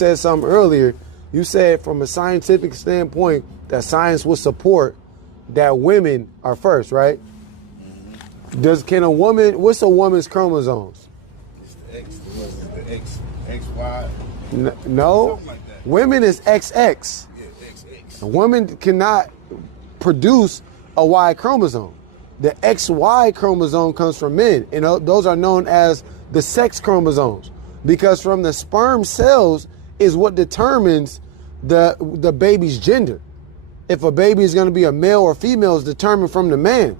said something earlier. You said from a scientific standpoint that science will support that women are first, right? Can a woman? What's a woman's chromosomes? It's the XY. No, Something like that. women is XX. Yeah, XX. A woman cannot produce a Y chromosome. The XY chromosome comes from men, and those are known as the sex chromosomes, because from the sperm cells is what determines the baby's gender. If a baby is going to be a male or female is determined from the man,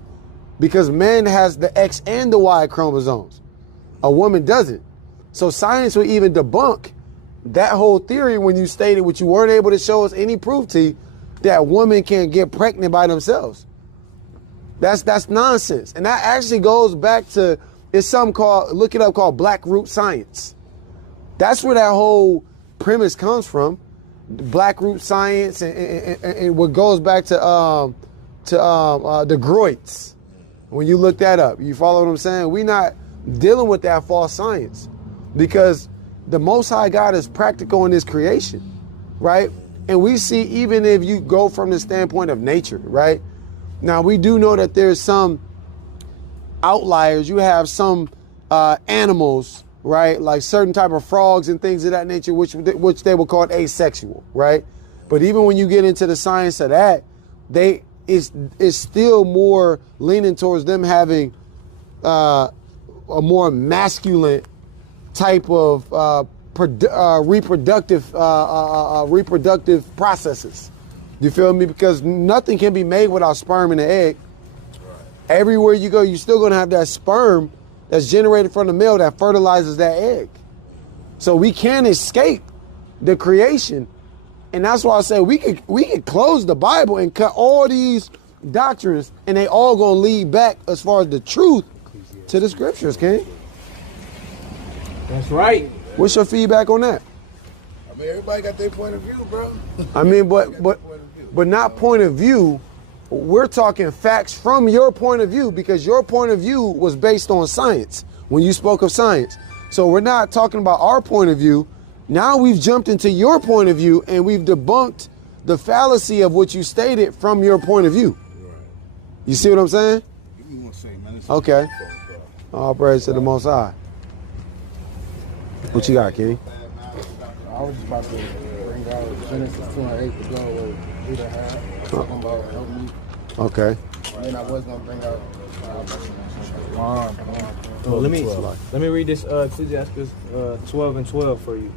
because man has the X and the Y chromosomes. A woman doesn't. So science will even debunk that whole theory when you stated what you weren't able to show us any proof to, that women can't get pregnant by themselves. That's nonsense. And that actually goes back to, it's something called, look it up, called black root science. That's where that whole premise comes from. Black root science, and what goes back to the Groits. When you look that up, you follow what I'm saying? We're not dealing with that false science, because the Most High God is practical in His creation, right? And we see, even if you go from the standpoint of nature, right? Now, we do know that there's some outliers. You have some animals, right? Like certain type of frogs and things of that nature, which they will call asexual, right? But even when you get into the science of that, it's still more leaning towards them having a more masculine type of reproductive processes. You feel me? Because nothing can be made without sperm and an egg. Right. Everywhere you go, you're still going to have that sperm that's generated from the male that fertilizes that egg. So we can't escape the creation. And that's why I say we could close the Bible and cut all these doctrines, and they all going to lead back, as far as the truth, to the scriptures, King. That's right. What's your feedback on that? I mean, everybody got their point of view, bro. I mean, but not point of view. We're talking facts from your point of view, because your point of view was based on science when you spoke of science. So we're not talking about our point of view. Now we've jumped into your point of view, and we've debunked the fallacy of what you stated from your point of view. Right. You see what I'm saying? Give me 1 second, man. Okay. All praise to the Most High. What you got, Kenny? I was just about to bring out Genesis 2 and 8 to go with Peter had, talking about help me. Okay. And then I was going to bring out Let me read this Ecclesiastes 12 and 12 for you.